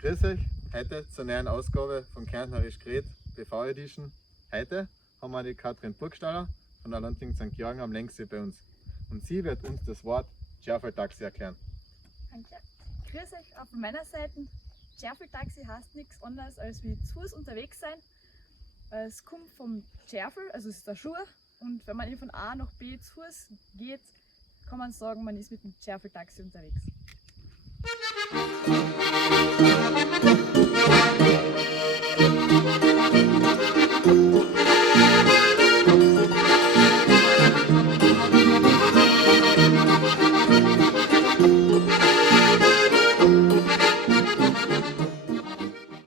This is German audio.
Grüß euch, heute zur neuen Ausgabe von Kärntnerisch geredet, BV Edition. Heute haben wir die Katrin Burgstaller von der Landjugend St. Georgen am Längsee bei uns. Und sie wird uns das Wort Tscherfeltaxi erklären. Danke. Grüß euch auch von meiner Seite. Tscherfeltaxi heißt nichts anderes als wie zu Fuß unterwegs sein. Es kommt vom Tscherfel, also es ist der Schuh. Und wenn man von A nach B zu Fuß geht, kann man sagen, man ist mit dem Tscherfeltaxi unterwegs.